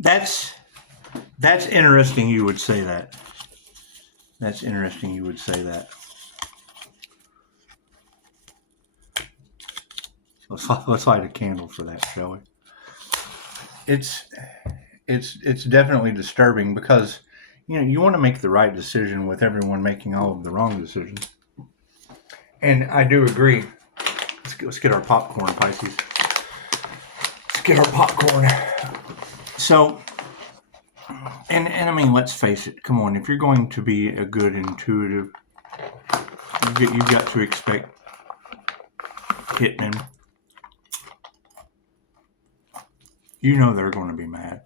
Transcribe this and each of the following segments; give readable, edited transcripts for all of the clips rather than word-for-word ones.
That's interesting you would say that. That's interesting you would say that. Let's light a candle for that, shall we? It's definitely disturbing because you want to make the right decision with everyone making all of the wrong decisions. And I do agree. Let's get our popcorn, Pisces. Let's get our popcorn. So, and I mean, let's face it. Come on, if you're going to be a good intuitive, you've got to expect hitmen. You know they're going to be mad.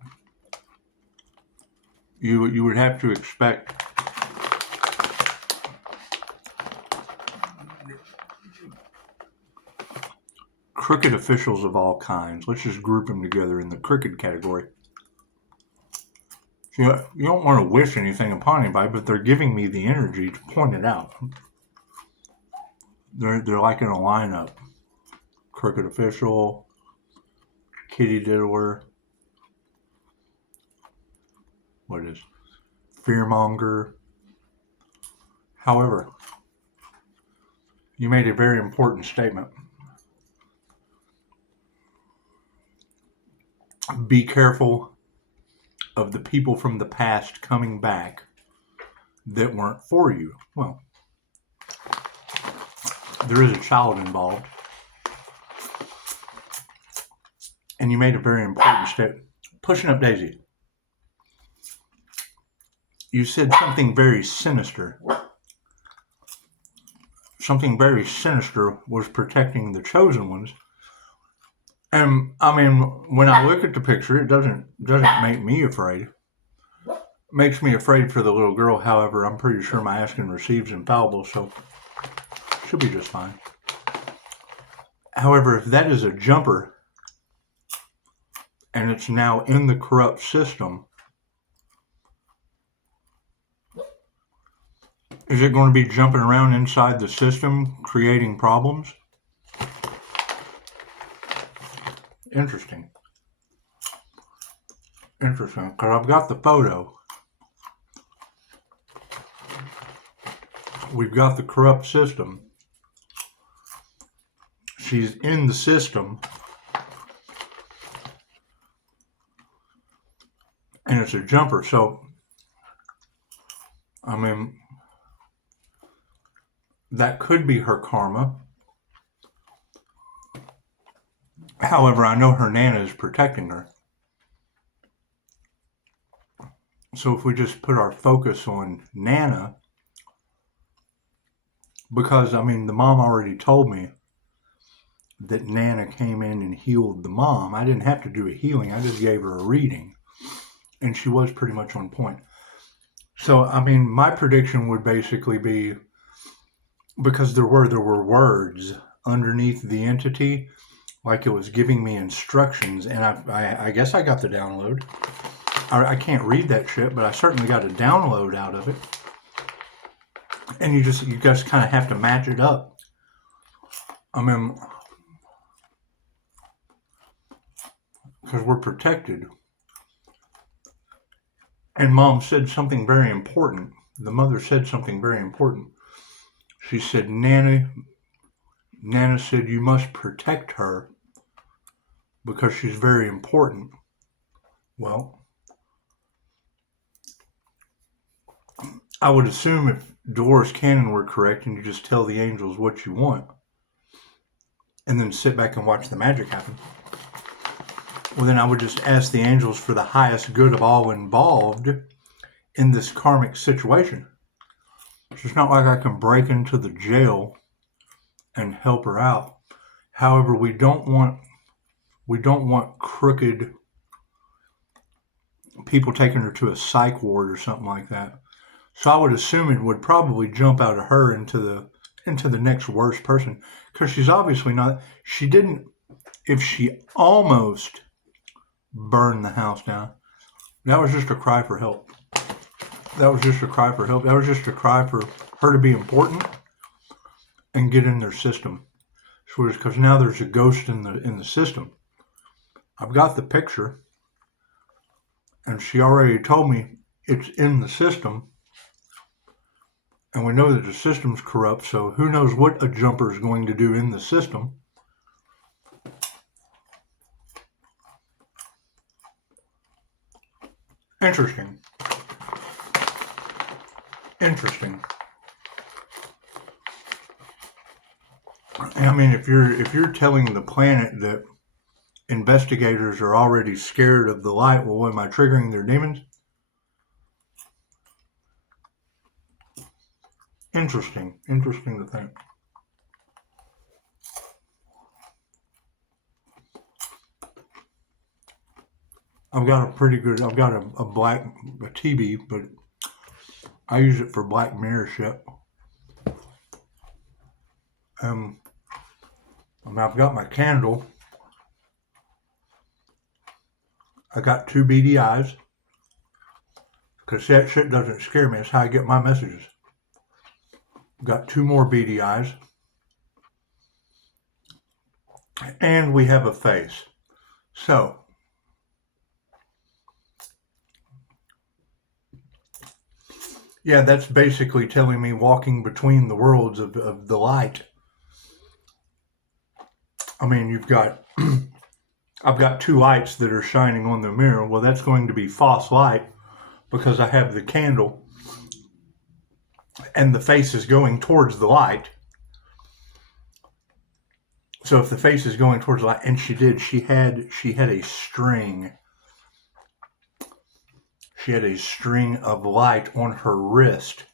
You would have to expect crooked officials of all kinds. Let's just group them together in the crooked category. You don't want to wish anything upon anybody, but they're giving me the energy to point it out. They're like in a lineup. Crooked official, kitty diddler, what is fearmonger. However, you made a very important statement. Be careful of the people from the past coming back that weren't for you. Well, there is a child involved. And you made a very important statement. Pushing up Daisy. You said something very sinister. Something very sinister was protecting the chosen ones. And I mean, when I look at the picture, it doesn't make me afraid. It makes me afraid for the little girl. However, I'm pretty sure my ask and receive's infallible, so she'll be just fine. However, if that is a jumper and it's now in the corrupt system, is it going to be jumping around inside the system, creating problems? Interesting. Interesting, because I've got the photo. We've got the corrupt system. She's in the system. And it's a jumper, so, I mean, that could be her karma. However, I know her Nana is protecting her. So if we just put our focus on Nana, because, I mean, the mom already told me that Nana came in and healed the mom. I didn't have to do a healing. I just gave her a reading. And she was pretty much on point. So, I mean, my prediction would basically be, because there were words underneath the entity, like it was giving me instructions, and I guess I got the download. I can't read that shit, but I certainly got a download out of it. And you guys kind of have to match it up. I mean, because we're protected. And Mom said something very important. The mother said something very important. She said, Nana said you must protect her because she's very important. Well, I would assume if Dolores Cannon were correct and you just tell the angels what you want and then sit back and watch the magic happen, well, then I would just ask the angels for the highest good of all involved in this karmic situation. It's not like I can break into the jail and help her out. However, we don't want crooked people taking her to a psych ward or something like that. So I would assume it would probably jump out of her into the next worst person, because she's obviously not. She didn't. If she almost burned the house down, that was just a cry for help. That was just a cry for help. That was just a cry for her to be important and get in their system. So it's because now there's a ghost in the system. I've got the picture. And she already told me it's in the system. And we know that the system's corrupt, so who knows what a jumper is going to do in the system. Interesting. Interesting. I mean, if you're telling the planet that investigators are already scared of the light, well, am I triggering their demons? Interesting. Interesting to think. I've got a black TV, but I use it for black mirror shit. I've got my candle. I got 2 beady eyes. Because that shit doesn't scare me. It's how I get my messages. Got 2 more beady eyes. And we have a face. So, yeah, that's basically telling me walking between the worlds of the light. I mean, you've got, I've got 2 lights that are shining on the mirror. Well, that's going to be false light because I have the candle and the face is going towards the light. So if the face is going towards the light, and she had a string. She had a string of light on her wrist.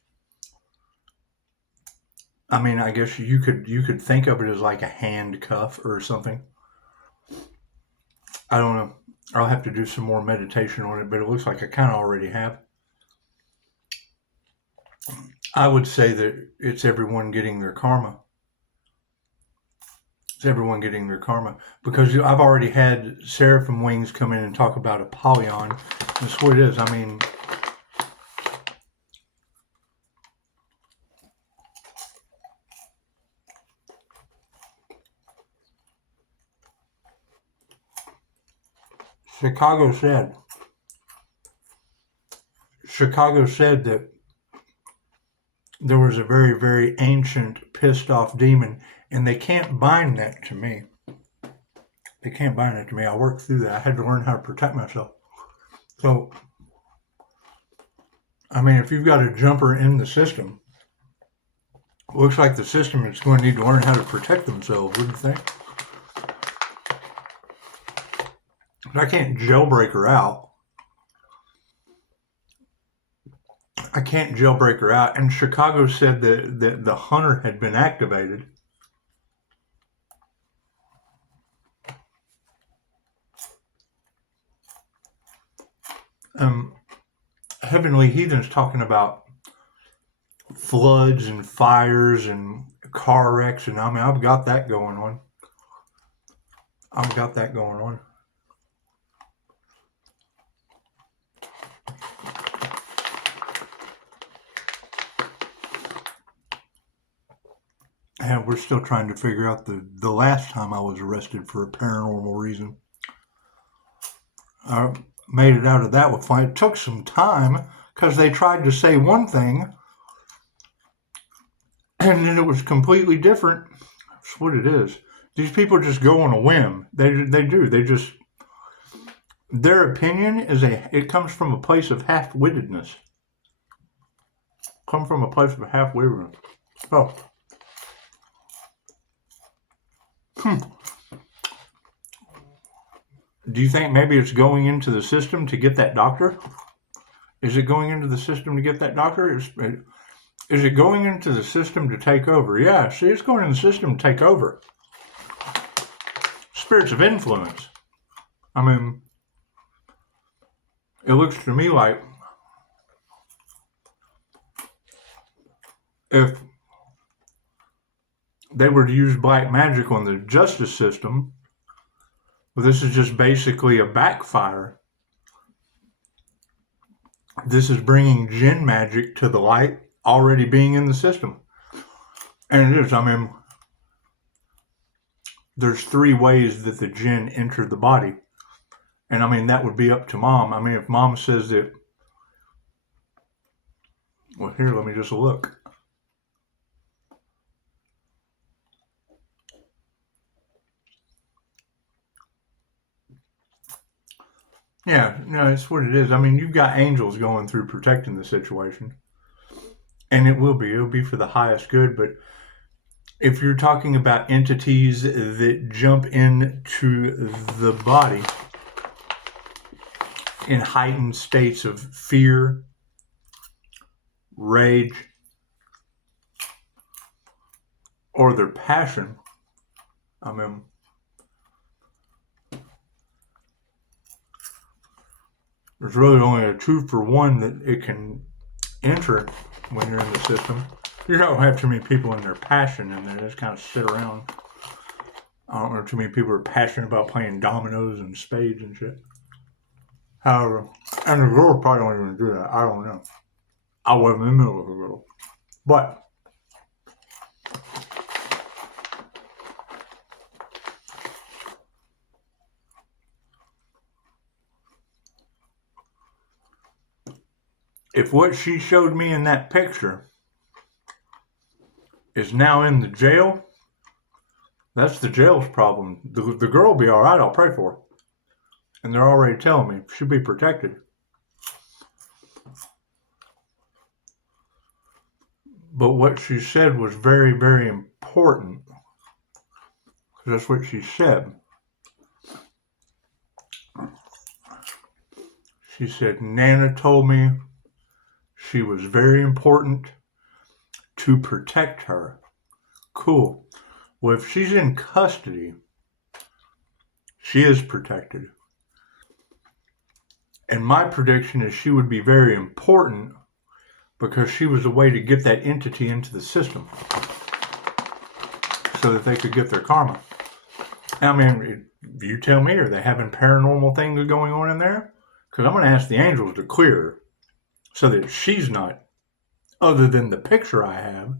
I mean, I guess you could think of it as like a handcuff or something. I don't know. I'll have to do some more meditation on it, but it looks like I kind of already have. I would say that it's everyone getting their karma. It's everyone getting their karma. Because I've already had Seraphim Wings come in and talk about Apollyon. That's what it is. I mean, Chicago said that there was a very, very ancient, pissed off demon, and they can't bind that to me. They can't bind it to me. I worked through that. I had to learn how to protect myself. So, I mean, if you've got a jumper in the system, it looks like the system is going to need to learn how to protect themselves, wouldn't you think? I can't jailbreak her out. And Chicago said that the hunter had been activated. Heavenly Heathen's talking about floods and fires and car wrecks, and I mean, I've got that going on. And we're still trying to figure out the last time I was arrested for a paranormal reason. I made it out of that with fine. It took some time because they tried to say one thing and then it was completely different. That's what it is. These people just go on a whim. They do. They just, their opinion it comes from a place of half-wittedness. Oh. Do you think maybe it's going into the system to get that doctor? Is it going into the system to get that doctor? Is it going into the system to take over? Yeah, see, it's going in the system to take over. Spirits of influence. I mean, it looks to me like if they were to use black magic on the justice system, well, this is just basically a backfire. This is bringing Djinn magic to the light already being in the system. And it is, I mean, there's 3 ways that the Djinn enter the body. And I mean, that would be up to mom. I mean, if mom says that, well, here, let me just look. Yeah, no, it's what it is. I mean, you've got angels going through protecting the situation. And it'll be for the highest good. But if you're talking about entities that jump into the body in heightened states of fear, rage, or their passion, I mean, there's really only a 2-for-1 that it can enter when you're in the system. You don't have too many people in their passion in there. They just kind of sit around. I don't know too many people are passionate about playing dominoes and spades and shit. However, and the girls probably don't even do that. I don't know. I wasn't in the middle of the girl. But if what she showed me in that picture is now in the jail, that's the jail's problem. The girl will be all right. I'll pray for her. And they're already telling me she'll be protected. But what she said was very, very important. That's what she said. She said, Nana told me she was very important to protect her. Cool. Well, if she's in custody, she is protected. And my prediction is she would be very important because she was a way to get that entity into the system so that they could get their karma. I mean, you tell me, are they having paranormal things going on in there? Because I'm going to ask the angels to clear her so that she's not, other than the picture I have.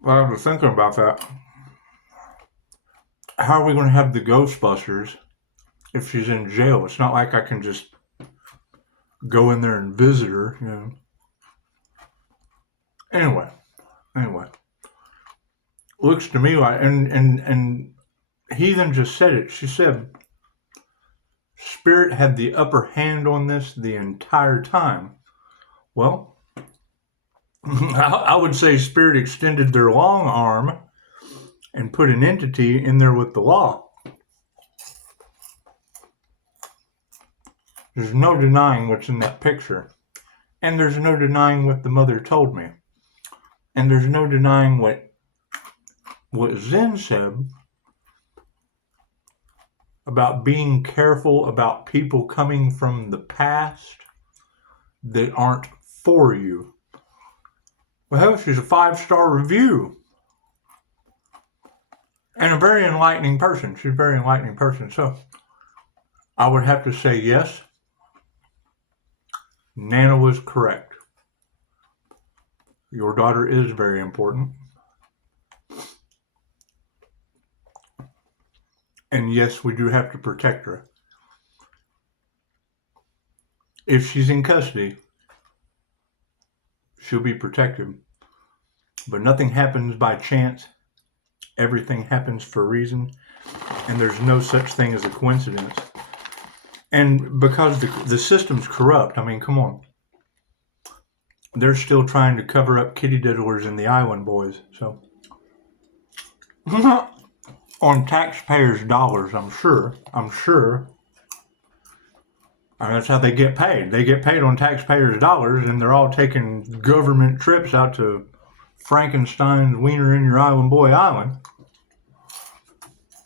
Well, I was thinking about that. How are we going to have the Ghostbusters if she's in jail? It's not like I can just go in there and visit her, you know. Anyway. Looks to me like, and Heathen just said it. She said, Spirit had the upper hand on this the entire time. Well, I would say Spirit extended their long arm and put an entity in there with the law. There's no denying what's in that picture. And there's no denying what the mother told me. And there's no denying what Zen said about being careful about people coming from the past that aren't for you. Well, she's a 5-star review. And a very enlightening person. She's a very enlightening person. So I would have to say yes. Nana was correct. Your daughter is very important. And yes, we do have to protect her. If she's in custody, she'll be protected. But nothing happens by chance. Everything happens for a reason. And there's no such thing as a coincidence. And because the system's corrupt, I mean, come on. They're still trying to cover up kitty diddlers in the island, boys. So, on taxpayers' dollars, I'm sure. And that's how they get paid. They get paid on taxpayers' dollars, and they're all taking government trips out to Frankenstein's Wiener in Your Island Boy Island.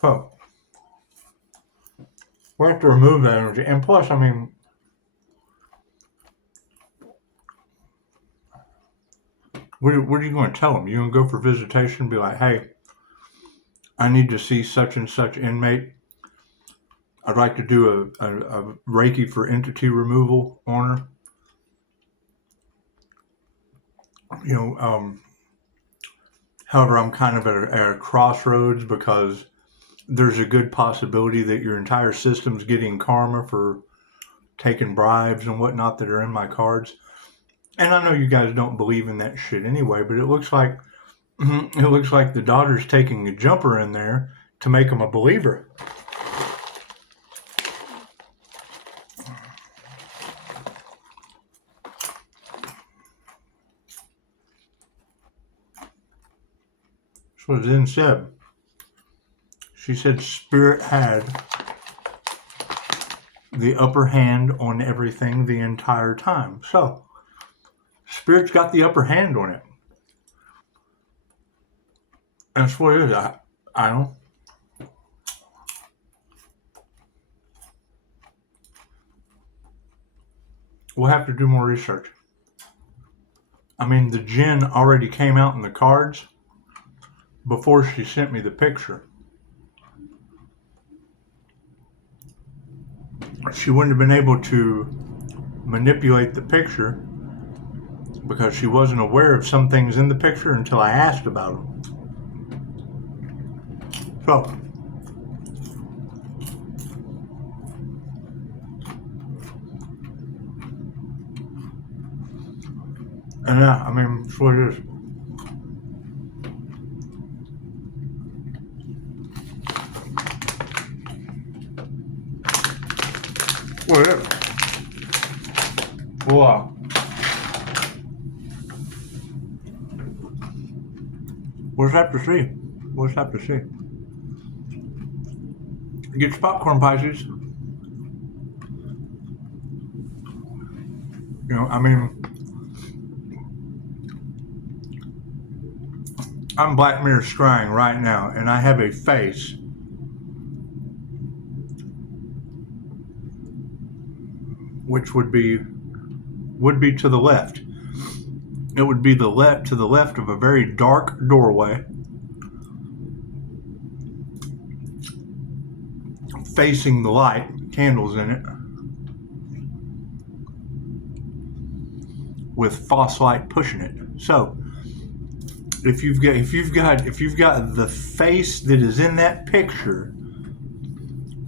So, we have to remove that energy. And plus, I mean, what are you going to tell them? You're going to go for visitation and be like, hey, I need to see such and such inmate. I'd like to do a Reiki for entity removal on her. You know, however, I'm kind of at a crossroads because there's a good possibility that your entire system's getting karma for taking bribes and whatnot that are in my cards. And I know you guys don't believe in that shit anyway, but it looks like the daughter's taking a jumper in there to make him a believer. That's what Djinn said. She said Spirit had the upper hand on everything the entire time. So, Spirit's got the upper hand on it. That's what it is. I don't. We'll have to do more research. I mean, the Djinn already came out in the cards before she sent me the picture. She wouldn't have been able to manipulate the picture because she wasn't aware of some things in the picture until I asked about them. So, and yeah, I mean, that's what it is. What is it? Well, we'll just have to see. We'll just have to see. Get your popcorn, Pisces. You know, I mean, I'm Black Mirror scrying right now, and I have a face which would be to the left. It would be to the left of a very dark doorway, facing the light, candles in it, with false light pushing it. So, if you've got the face that is in that picture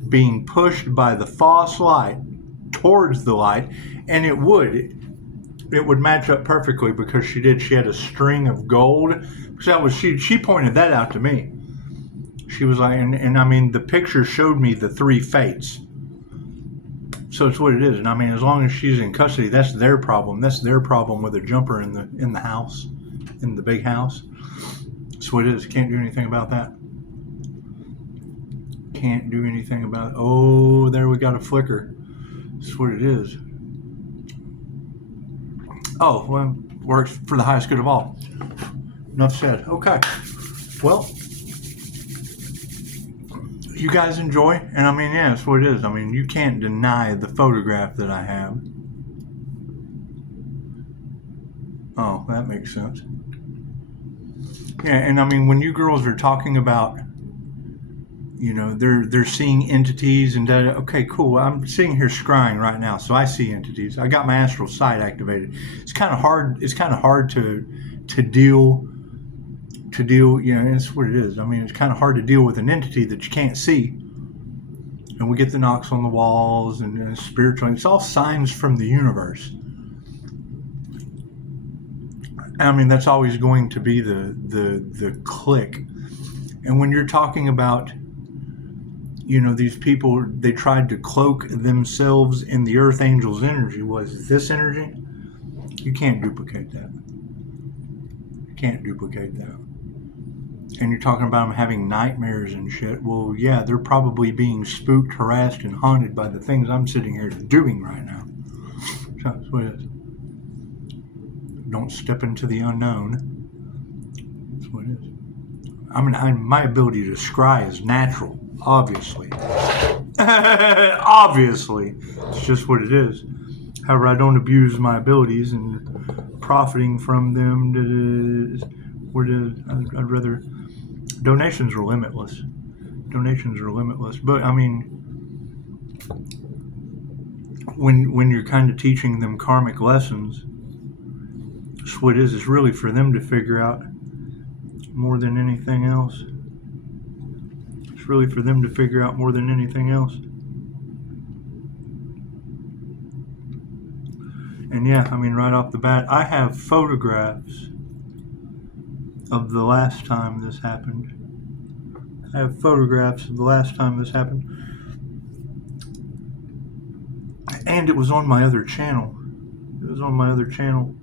being pushed by the false light towards the light, and it would match up perfectly because she had a string of gold. So she pointed that out to me. She was like, and I mean, the picture showed me the 3 fates. So it's what it is. And I mean, as long as she's in custody, that's their problem. That's their problem with a jumper in the house, in the big house. That's what it is. Can't do anything about that. Can't do anything about it. Oh, there we got a flicker. That's what it is. Oh, well, works for the highest good of all. Enough said. Okay. Well, you guys enjoy. And I mean, yeah, that's what it is. I mean, you can't deny the photograph that I have. Oh, that makes sense. Yeah, and I mean, when you girls are talking about, you know, they're seeing entities and data. Okay, cool. I'm sitting here scrying right now, so I see entities. I got my astral sight activated. It's kind of hard. It's kind of hard to deal. You know, it's what it is. I mean, it's kind of hard to deal with an entity that you can't see. And we get the knocks on the walls and spiritual. It's all signs from the universe. I mean, that's always going to be the click. And when you're talking about, you know, these people, they tried to cloak themselves in the Earth Angel's energy. Was this energy? You can't duplicate that. You can't duplicate that. And you're talking about them having nightmares and shit. Well, yeah, they're probably being spooked, harassed, and haunted by the things I'm sitting here doing right now. So that's what it is. Don't step into the unknown. That's what it is. I mean, my ability to scry is natural, obviously. Obviously. It's just what it is. However, I don't abuse my abilities and profiting from them. I'd rather... Donations are limitless. But, I mean, when you're kind of teaching them karmic lessons, that's what it is. It's really for them to figure out more than anything else. That's It's really for them to figure out more than anything else. And yeah, I mean, right off the bat, I have photographs of the last time this happened. I have photographs of the last time this happened. And it was on my other channel. It was on my other channel.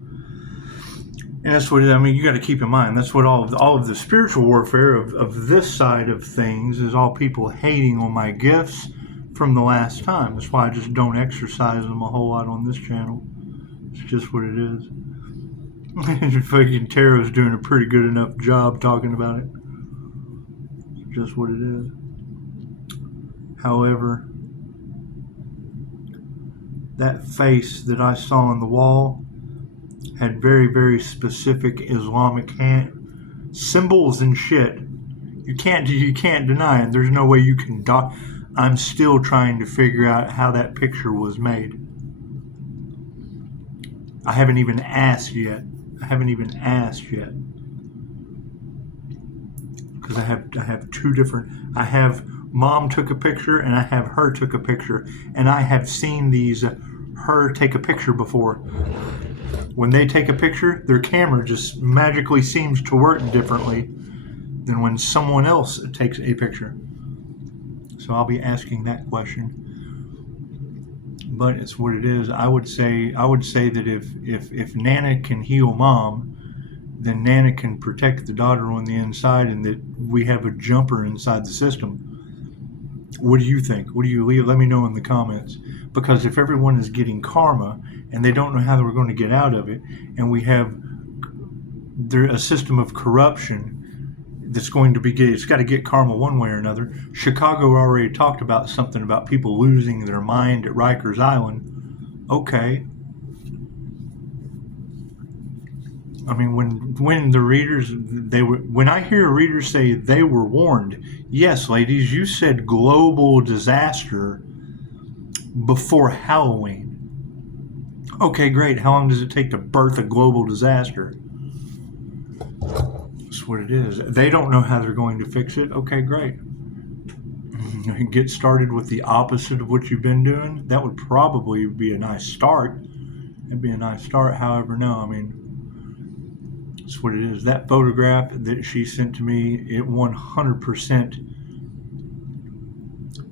And that's what, I mean, you got to keep in mind, that's what all of the spiritual warfare of this side of things is, all people hating on my gifts from the last time. That's why I just don't exercise them a whole lot on this channel. It's just what it is. Fucking Tarot's doing a pretty good enough job talking about it. It's just what it is. However, that face that I saw on the wall had very, very specific Islamic symbols and shit. You can't deny it. There's no way you can. I'm still trying to figure out how that picture was made. I haven't even asked yet. Because I have two different. I have Mom took a picture and I have her took a picture, and I have seen these her take a picture before. When they take a picture, their camera just magically seems to work differently than when someone else takes a picture. So I'll be asking that question. But it's what it is. I would say that if Nana can heal Mom, then Nana can protect the daughter on the inside, and that we have a jumper inside the system. What do you think? What do you leave? Let me know in the comments. Because if everyone is getting karma and they don't know how they're going to get out of it, and we have a system of corruption that's going to be, it's got to get karma one way or another. Chicago already talked about something about people losing their mind at Rikers Island. Okay. I mean, when the readers, when I hear readers say they were warned, yes, ladies, you said global disaster before Halloween. Okay, great. How long does it take to birth a global disaster? That's what it is. They don't know how they're going to fix it. Okay, great. Get started with the opposite of what you've been doing. That would probably be a nice start. It'd be a nice start. However, no, I mean, that's what it is. That photograph that she sent to me, it 100%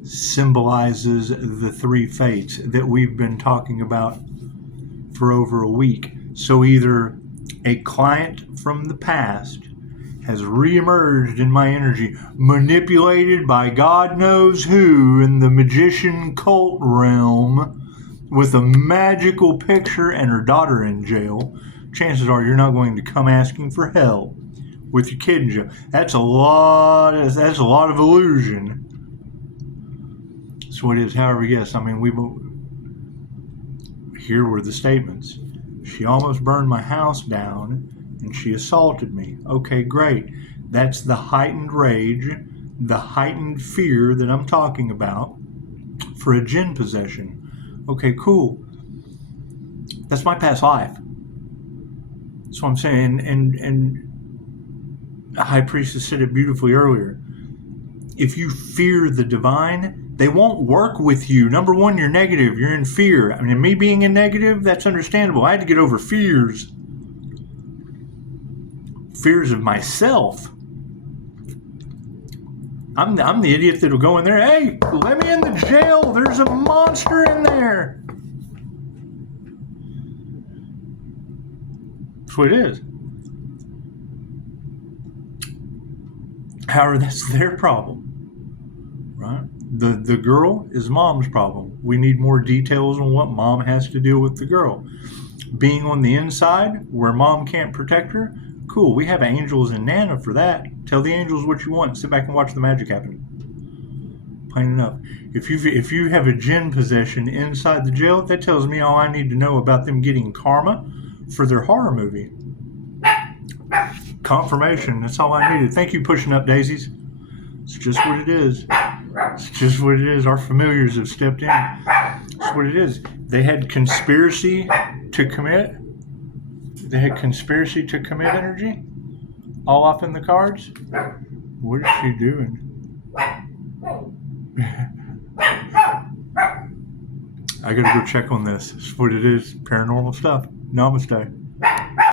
symbolizes the three fates that we've been talking about for over a week. So either a client from the past has reemerged in my energy, manipulated by God knows who in the magician cult realm with a magical picture and her daughter in jail. Chances are you're not going to come asking for help with your kid in jail. That's a lot of illusion. That's what it is. However, yes, I mean, here were the statements. She almost burned my house down and she assaulted me. Okay, great. That's the heightened rage, the heightened fear that I'm talking about for a Djinn possession. Okay, cool. That's my past life. That's what I'm saying. And High Priestess said it beautifully earlier. If you fear the divine, they won't work with you. Number one, you're negative. You're in fear. I mean, me being in negative, that's understandable. I had to get over fears. Fears of myself. I'm the idiot that'll go in there. Hey, let me in the jail. There's a monster in there. That's what it is. However, that's their problem, right? The girl is Mom's problem. We need more details on what Mom has to deal with the girl. Being on the inside where Mom can't protect her, cool. We have angels and Nana for that. Tell the angels what you want. Sit back and watch the magic happen. Plain enough. If you have a Djinn possession inside the jail, that tells me all I need to know about them getting karma for their horror movie. Confirmation. That's all I needed. Thank you, Pushing Up Daisies. It's just what it is. It's just what it is. Our familiars have stepped in. It's what it is. They had conspiracy to commit. They had conspiracy to commit energy all off in the cards. What is she doing? I gotta go check on this. It's what it is. Paranormal stuff. Namaste.